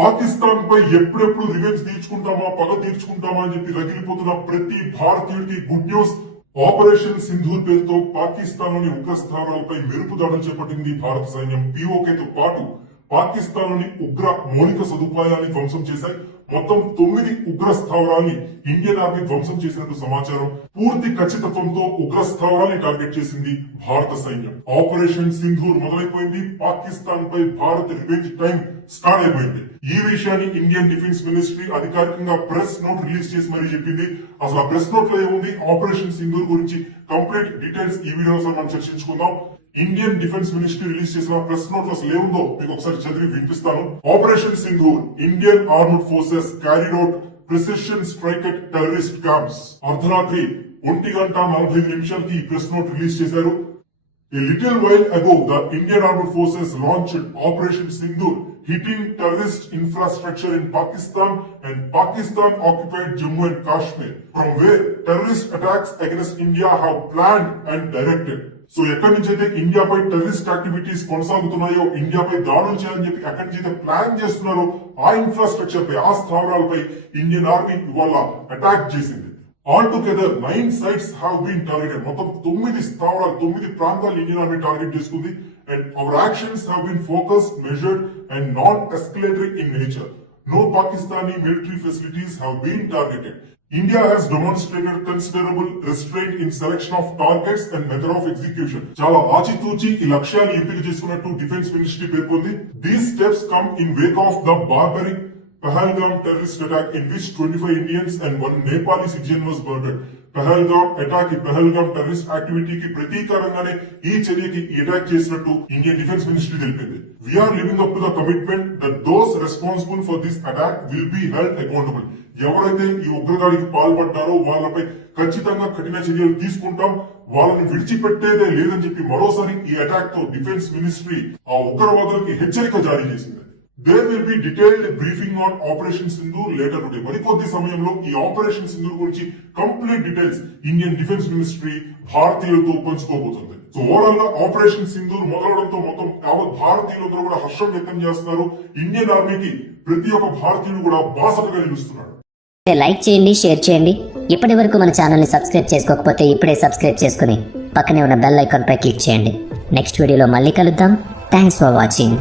పాకిస్తాన్ పై ఎప్పుడెప్పుడు రివెంజ్ తీర్చుకుంటామా పగ తీర్చుకుంటామా అని చెప్పి రగిలిపోతున్న ప్రతి భారతీయుడికి గుడ్ న్యూస్. ఆపరేషన్ సింధూర్ పేరుతో పాకిస్తాన్ లోని ఉగ్ర స్థావరాలపై మెరుపు దాడులు చేపట్టింది భారత సైన్యం. పీఓకేతో పాటు పాకిస్తాన్ లోని ఉగ్ర మౌలిక సదుపాయాన్ని ధ్వంసం చేశాయి. మొత్తం 9 ఉగ్ర స్థావరాల్ని ఇండియన్ ఆర్మీ ధ్వంసం చేసినట్టు సమాచారం. పూర్తి ఖచ్చితత్వంతో ఉగ్ర స్థావరాల్ని టార్గెట్ చేసింది భారత సైన్యం. ఆపరేషన్ సింధూర్ మొదలైపోయింది. పాకిస్తాన్ పై భారత్ రివెంజ్ టైం స్టార్ట్ అయిపోయింది. ఈ విషయాన్ని ఇండియన్ డిఫెన్స్ మినిస్ట్రీ అధికారికంగా ప్రెస్ నోట్ రిలీజ్ చేసి మరీ చెప్పింది. అసలు ఆ ప్రెస్ నోట్ లో ఏముంది, ఆపరేషన్ సింధూర్ గురించి కంప్లీట్ డీటెయిల్స్ ఈ వీడియోలో మనం చర్చించుకుందాం. ఇండియన్ డిఫెన్స్ మినిస్ట్రీ రిలీజ్ చేసిన ప్రెస్ నోట్ లో అసలు ఏముందో మీకు ఒకసారి చదివి వినిపిస్తాను. Operation Sindoor, Indian armed forces carried out precision strike at terrorist camps. అర్ధరాత్రి 1:45 ఈ ప్రెస్ నోట్ రిలీజ్ చేశారు. A little while ago, the Indian Armed Forces launched Operation Sindoor, hitting terrorist infrastructure in Pakistan and Pakistan-occupied Jammu and Kashmir, from where terrorist attacks against India have planned and directed. So ఎక్కడి నుంచి అయితే ఇండియాపై terrorist activities కొనసాగుతున్నాయో, ఇండియాపై దాడులు చేయాలని చెప్పి ఎక్కడి నుంచి అయితే plan చేస్తున్నారో ఆ ఇన్ఫ్రాస్ట్రక్చర్ పై, ఆ స్థావరాలపై ఇండియన్ ఆర్మీ ఇవాళ అటాక్ చేసింది. All together 9 sites have been targeted. మొత్తం 9 స్థావరాలు, 9 ప్రాంతాలు ఇండియన్ ఆర్మీ టార్గెట్ చేసుకుంది. And our actions have been focused, measured and non escalatory in nature. No Pakistani military facilities have been targeted. India has demonstrated considerable restraint in selection of targets and method of execution. చాలా ఆచితూచి ఈ లక్ష్యాన్ని ఎంపిక చేసుకున్నట్టు defence ministry పేర్కొంది. These steps come in wake of the barbaric Pahalgam terrorist attack in which 25 Indians and 1 Nepali citizen was murdered. Pahalgam attack, Pahalgam terrorist activity కి ప్రతీకారంగానే ఈ చర్యకి attack చేసినట్టు ఇండియన్ డిఫెన్స్ మినిస్ట్రీ తెలిపింది. We are living up to the commitment that those responsible for this attack will be held accountable. ఎవరైతే ఈ ఉగ్రదాడికి పాల్పడ్డారో వాళ్ళపై ఖచ్చితంగా కఠిన చర్యలు తీసుకుంటాం, వాళ్ళని విడిచిపెట్టేదే లేదని చెప్పి మరోసారి ఈ అటాక్ తో డిఫెన్స్ మినిస్ట్రీ ఆ ఉగ్రవాదులకి హెచ్చరిక జారీ చేసింది. There will be detailed briefing on Operation Sindoor later today. మరికొద్ది సమయంలో ఈ ఆపరేషన్ సింధూర్ గురించి complete details Indian defence ministry భారతీయులతో పంచుకోబోతుంది. సో ఓవరాల్ గా ఆపరేషన్ సింధూర్ మొదలవడంతో మొత్తం యావత్ భారతీయులందరూ కూడా హర్షం వ్యక్తం చేస్తున్నారు. ఇండియన్ ఆర్మీకి ప్రతి ఒక్క భారతీయుడు కూడా బాసటగా నిలుస్తున్నాడు. లైక్ చేయండి, షేర్ చేయండి. ఇప్పటి వరకు మన ఛానల్ ని సబ్స్క్రైబ్ చేసుకోకపోతే ఇప్పుడే సబ్స్క్రైబ్ చేసుకుని పక్కనే ఉన్న బెల్ ఐకాన్ పై క్లిక్ చేయండి. నెక్స్ట్ వీడియోలో మళ్ళీ కలుద్దాం. Thanks for watching.